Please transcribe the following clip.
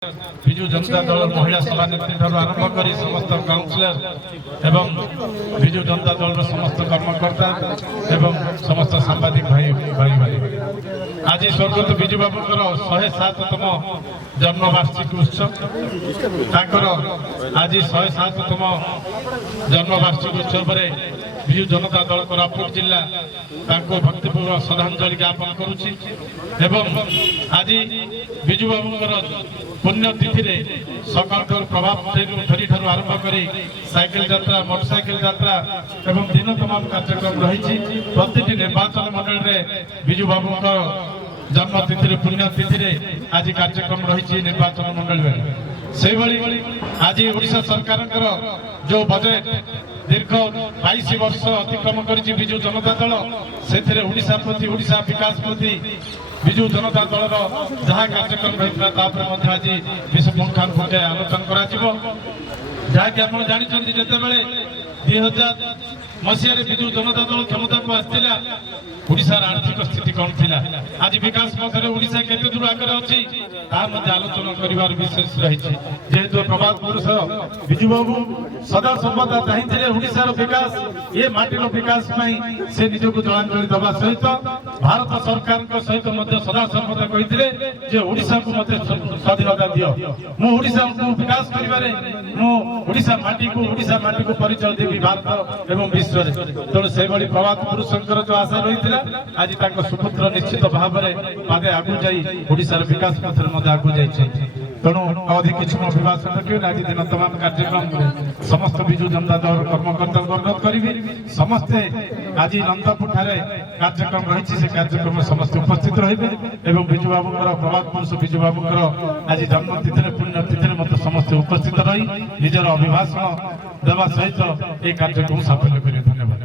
विजु जनता दल महिला सभानेत्री ठार आरंभ कर समस्त काउंसिलर एवं विजु जनता दल समस्त कर्मकर्ता एवं समस्त सांबादिक भाई भाई भाई आज स्वर्गत विजु बाबूर 107तम जन्मवार्षिकी उत्सव आज 107तम जन्मवार्षिकी उत्सव विजु जनता दल कोरापुट जिला भक्तिपूर्ण श्रद्धांजलि ज्ञापन करुच्ची आज विजु बाबूर पुण्यतिथि सकाल प्रभात फेरी ठार आरंभ कर साइकिल यात्रा मोटरसाइकिल यात्रा एवं दिन तमाम कार्यक्रम रही प्रति निर्वाचन मंडल में विजु बाबू जन्मतिथि पुण्यतिथि आज कार्यक्रम रही निर्वाचन मंडल में से आज ओडिशा सरकार जो बजेट दीर्घ 22 वर्ष अतिक्रम कर विजु जनता दल से प्रति ओडिशा विकास प्रति विजु जनता दल जहाँ कार्यक्रम रही आज विश्वमुखानुखे आलोचना जहाँकि आप जानते जितेबाला 2000 मसीह विजु जनता दल क्षमता को आसाला ओडिशार आर्थिक स्थिति कौन थी आज विकास पथर ओडिशा केते दूर आगे अच्छी आलोचना कर विशेष रही जेहेतु प्रभात पुरुष विजु बाबू सदा सर्वदा चाहिए ओडिशार विकास ये माटीर विकास से निजक जलांजलि दवा सहित भारत सरकार सहित सदा सर्वदा कहते ओडिशा को मत स्वाधीनता दियो मु ओडिशा को विकास करिबारे मु ओडिशा माटी को परिचय देवी भारत एवं विश्व तेणु से प्रभात पुरुष जो आशा रही आज सुपुत्र निश्चित भाव में पादे आगु जाई ओडिशार विकास पथर आगु जाई तेणु अधिक किसी अभिभाषण रखिए आज दिन तमाम कार्यक्रम समस्त विजु जनता दल कर्मकर्ता अनुरोध करी समस्ते आज नंदपुर कार्यक्रम रही से कार्यक्रम समस्त उपस्थित रहे विजु बाबू प्रभात पुरुष विजु बाबू आज जन्मतिथि पुण्यतिथि मत समस्त उपस्थित रही निजर अभिभाषण देवा सहित ये कार्यक्रम साफल्य करें। धन्यवाद।